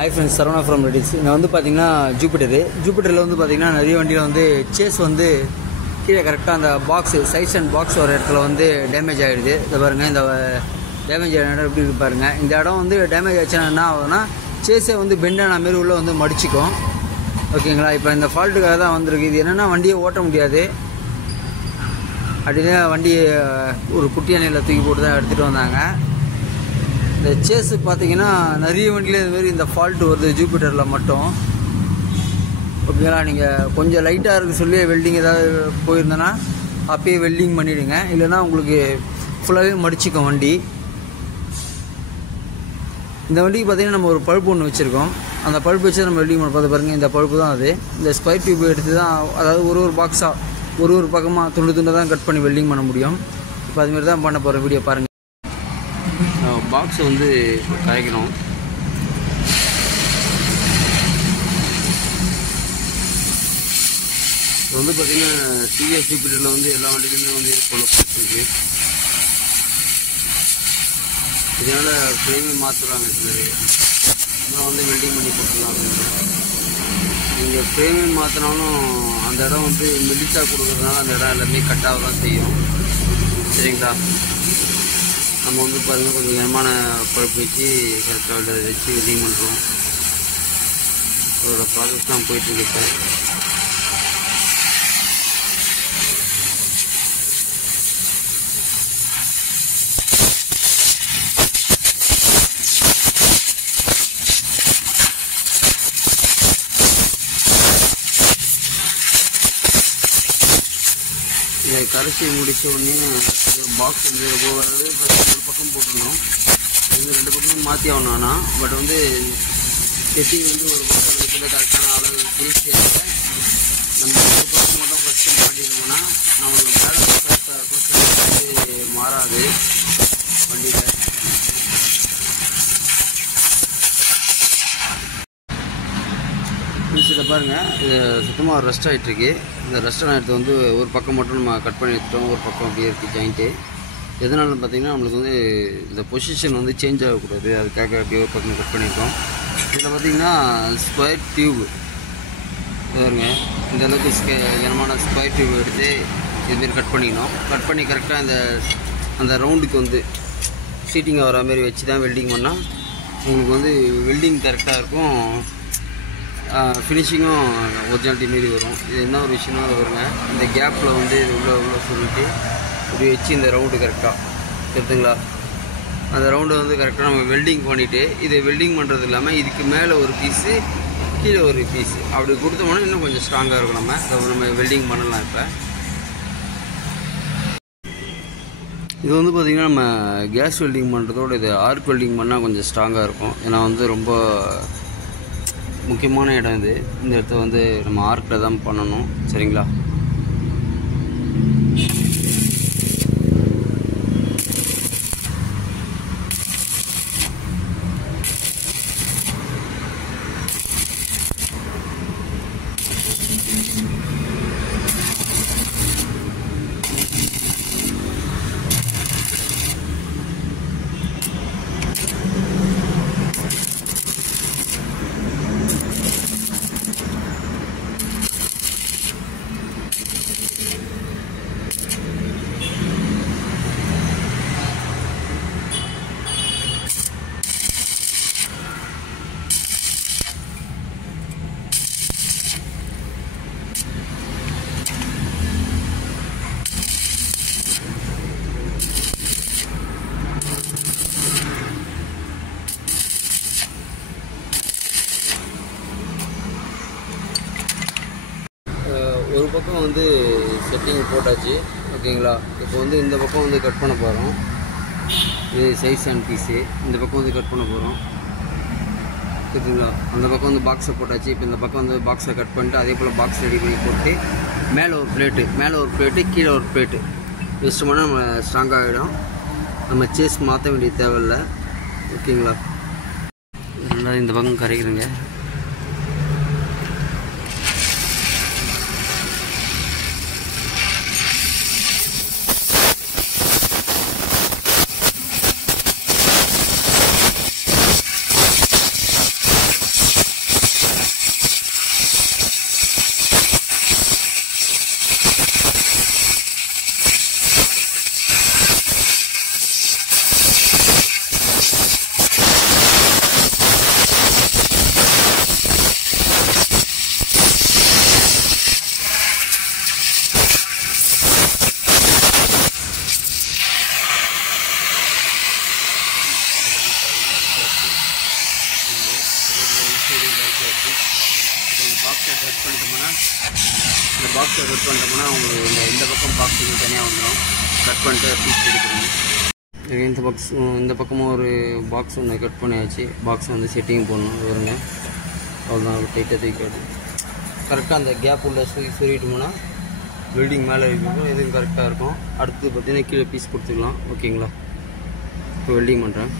Hi friends, Sarvana from Redis. நான் வந்து பாத்தீங்கன்னா ஜூபிட்டர்ல வந்து பாத்தீங்கன்னா நிறைய வண்டியில வந்து சேஸ் வந்து கீழே கரெக்டாக அந்த பாக்ஸ் சைஸ் அண்ட் பாக்ஸ் ஒரு இடத்துல வந்து டேமேஜ் ஆகிடுது. இதை பாருங்கள், இந்த டேமேஜ் ஆகிற இடம் எப்படி இருக்கு பாருங்கள். இந்த இடம் வந்து டேமேஜ் ஆச்சுன்னா என்ன ஆகுதுன்னா சேஸே வந்து பெண்டான மாரி உள்ள வந்து மடிச்சிக்கும். ஓகேங்களா? இப்போ இந்த ஃபால்ட்டுக்காக தான் வந்திருக்கு. இது என்னென்னா வண்டியை ஓட்ட முடியாது அப்படின்னா வண்டியை ஒரு குட்டி அணையில் தூக்கி போட்டு தான் எடுத்துகிட்டு வந்தாங்க. இந்த சேஸு பார்த்தீங்கன்னா நிறைய வண்டியில் இதுமாரி இந்த ஃபால்ட்டு வருது ஜூபிட்டரில் மட்டும். ஓகேங்களா? நீங்கள் கொஞ்சம் லைட்டாக இருக்குது சொல்லி வெல்டிங் ஏதாவது போயிருந்தேன்னா அப்பயே வெல்டிங் பண்ணிவிடுங்க. இல்லைன்னா உங்களுக்கு ஃபுல்லாகவே மடிச்சிக்கும் வண்டி. இந்த வண்டிக்கு பார்த்தீங்கன்னா நம்ம ஒரு பழுப்பு ஒன்று வச்சுருக்கோம். அந்த பழுப்பு வச்சு நம்ம வெல்டிங் பண்ண பார்த்து பாருங்கள். இந்த பழுப்பு தான் அது. இந்த ஸ்கொயர் டியூப் எடுத்து தான், அதாவது ஒரு பாக்ஸாக ஒரு பக்கமாக துண்டு தான் கட் பண்ணி வெல்டிங் பண்ண முடியும். இப்போ அதுமாரி தான் பண்ண போகிற வீடியோ பாருங்கள். பாக்ஸை வந்து கரைக்கணும். இது வந்து பார்த்திங்கன்னா டிவிஎஸ் ஜூபிட்டரில் வந்து எல்லா வண்டியிலுமே வந்து இது போல இருக்குது. இதனால் ஃப்ரேமே மாற்றுறாங்க. நான் வந்து வெல்டிங் பண்ணி போட்டுடலாம் அப்படின்னு. நீங்கள் ஃப்ரேமே மாற்றினாலும் அந்த இடம் வந்து மெலிசாக கொடுக்குறதுனால அந்த இடம் எல்லாமே கட்டாக தான் செய்யும். சரிங்களா? நம்ம வந்து பாருங்கள், கொஞ்சம் கனமான பழுப்பு வச்சு கரெக்டாக வச்சு வெல்டிங் பண்ணுறோம். அதோட ப்ராசஸ் தான் போயிட்டுருக்கு. இதை கரைச்சி முடித்த உடனே பாக்ஸ் வந்து ஒவ்வொரு பக்கம் போட்டுருந்தோம். இது 2 பக்கமும் மாற்றி ஆகணும். ஆனால் பட் வந்து செட்டிங் வந்து ஒரு பக்கம் கரெக்டான அளவு பேசியாக நம்ம ஒரு பக்கம் மட்டும் ஃபஸ்ட்டு மாட்டிருந்தோம்னா நம்மளுக்கு பேலன்ஸ் மாறாது வண்டியில். இதை பாருங்கள், இது சுத்தமாக ரெஸ்ட் ஆகிட்டுருக்கு. இந்த ரெஸ்டான எடுத்து வந்து ஒரு பக்கம் மட்டும் நம்ம கட் பண்ணி எடுத்துட்டோம். ஒரு பக்கம் அப்படியே இருக்குது ஜாயிண்ட்டு. எதனால பார்த்தீங்கன்னா நம்மளுக்கு வந்து இந்த பொசிஷன் வந்து சேஞ்ச் ஆகக்கூடாது. அதுக்காக அப்படியே ஒரு பக்கம் கட் பண்ணியிருக்கோம். இதில் பார்த்திங்கன்னா ஸ்கொயர் டியூப் பாருங்க, இந்த அளவுக்கு கனமான ஸ்கொயர் டியூப் எடுத்து இதுமாரி கட் பண்ணிக்கணும். கட் பண்ணி கரெக்டாக அந்த ரவுண்டுக்கு வந்து சீட்டிங் வர மாதிரி வச்சு தான் வெல்டிங் பண்ணால் உங்களுக்கு வந்து வெல்டிங் கரெக்டாக இருக்கும். ஃபினிஷிங்கும் ஒரிஜினாலிட்டி மாரி வரும். இது என்ன ஒரு விஷயம்னா வருங்க, இந்த கேப்பில் வந்து இது உள்ள சொல்லிட்டு இப்படி வச்சு இந்த ரவுண்டு கரெக்டாக எடுத்துங்களா. அந்த ரவுண்டை வந்து கரெக்டாக நம்ம வெல்டிங் பண்ணிவிட்டு, இது வெல்டிங் பண்ணுறது இல்லாமல் இதுக்கு மேலே ஒரு பீஸு கீழே ஒரு பீஸு அப்படி கொடுத்தோம்னா இன்னும் கொஞ்சம் ஸ்ட்ராங்காக இருக்கும். நம்ம வெல்டிங் பண்ணலாம். இப்போ இது வந்து பார்த்திங்கன்னா நம்ம கேஸ் வெல்டிங் பண்ணுறதோட இது ஆர்க் வெல்டிங் பண்ணால் கொஞ்சம் ஸ்ட்ராங்காக இருக்கும். ஏன்னா வந்து ரொம்ப முக்கியமான இடம் இது. இந்த இடத்த வந்து நம்ம ஆர்க்கில் தான் பண்ணணும். சரிங்களா? ஒரு பக்கம் வந்து செட்டிங் போட்டாச்சு. ஓகேங்களா? இப்போ வந்து இந்த பக்கம் வந்து கட் பண்ண போகிறோம். இது சைஸ் அண்ட் பீஸு. இந்த பக்கம் வந்து கட் பண்ண போகிறோம். ஓகேங்களா? அந்த பக்கம் வந்து பாக்ஸை போட்டாச்சு. இப்போ இந்த பக்கம் வந்து பாக்ஸை கட் பண்ணிட்டு அதே போல் பாக்ஸ் ரெடி பண்ணி போட்டு மேலே ஒரு பிளேட்டு கீழே ஒரு பிளேட்டு வச்சிட்டோம்னா நம்ம ஸ்ட்ராங்காக ஆகிடும். நம்ம சேஸ் மாற்ற வேண்டிய தேவையில்லை. ஓகேங்களா? நல்லா இந்த பக்கம் கரைக்கிறேங்க. சைடும் கரெக்டாக இருக்குது. இப்போ பாக்ஸை கட் பண்ணிட்டோம்னா உங்களுக்கு இந்த பக்கம் பாக்ஸ் தனியாக வந்துடும். கட் பண்ணிட்டு பீஸ் எடுக்கணும். இந்த பக்கமும் ஒரு பாக்ஸ் ஒன்று கட் பண்ணியாச்சு. பாக்ஸ் வந்து செட்டிங் போடணும் வருங்க. அவ்வளோதான், டைட்டாக தூக்கிடும். கரெக்டாக அந்த கேப் உள்ள சுருகிட்டோம்னா வெல்டிங் மேலே இருக்கும். இதுவும் கரெக்டாக இருக்கும். அடுத்து பார்த்தீங்கன்னா கீழே பீஸ் கொடுத்துக்கலாம். ஓகேங்களா? இப்போ வெல்டிங் பண்ணுறேன்.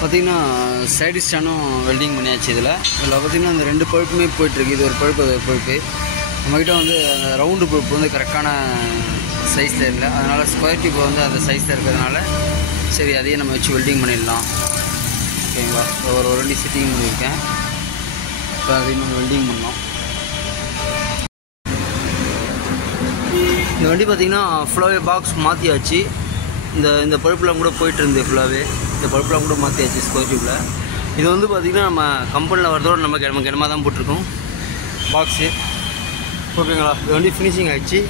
பார்த்திங்கன்னா சைடு ஸ்டாண்டும் வெல்டிங் பண்ணியாச்சு. இதில் பார்த்திங்கன்னா அந்த 2 பழுப்புமே போயிட்டுருக்கு. இது ஒரு பழுப்பு, அது ஒரு பழுப்பு. நம்மக்கிட்ட வந்து அந்த ரவுண்டு பழுப்பு வந்து கரெக்டான சைஸில் இல்லை. அதனால் ஸ்கொயர் டியூப் வந்து அந்த சைஸில் இருக்கிறதுனால சரி அதையே நம்ம வச்சு வெல்டிங் பண்ணிடலாம். ஓகேங்களா? ஒரு வண்டி செட்டிங் பண்ணியிருக்கேன். இப்போ அதையும் நம்ம வெல்டிங் பண்ணோம். இந்த வண்டி பார்த்திங்கன்னா ஃபுல்லாகவே பாக்ஸ் மாற்றியாச்சு. இந்த பழுப்புலாம் கூட போயிட்டு இருந்து ஃபுல்லாகவே இந்த பழுப்புலாம் கூட மாற்றியாச்சு ஸ்கொயர் டியூப்பில். இது வந்து பார்த்திங்கன்னா நம்ம கம்பெனியில் வரதோடு நம்ம கிடமா தான் போட்டிருக்கோம் பாக்ஸு. ஓகேங்களா? இது வண்டி ஃபினிஷிங் ஆகிடுச்சு.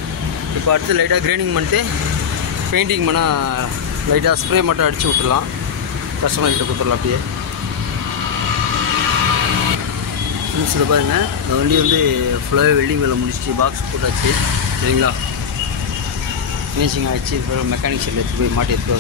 இப்போ அடுத்து லைட்டாக கிரைண்டிங் பண்ணிட்டு பெயிண்டிங் பண்ணால் லைட்டாக ஸ்ப்ரே மட்டும் அடித்து விட்டுடலாம். கஸ்டமர்கிட்ட கொடுத்துடலாம். அப்படியே ஃபினிஷில் பாருங்கள். இந்த வண்டி வந்து ஃபுல்லாகவே வெல்டிங் வேலை முடிச்சிச்சு. பாக்ஸ் போட்டாச்சு. சரிங்களா? ஃபினிஷிங் ஆகிடுச்சு. இப்போ மெக்கானிக் ஷெட்டில் எடுத்து போய் மாட்டி எடுத்துகிட்டு வரேன்.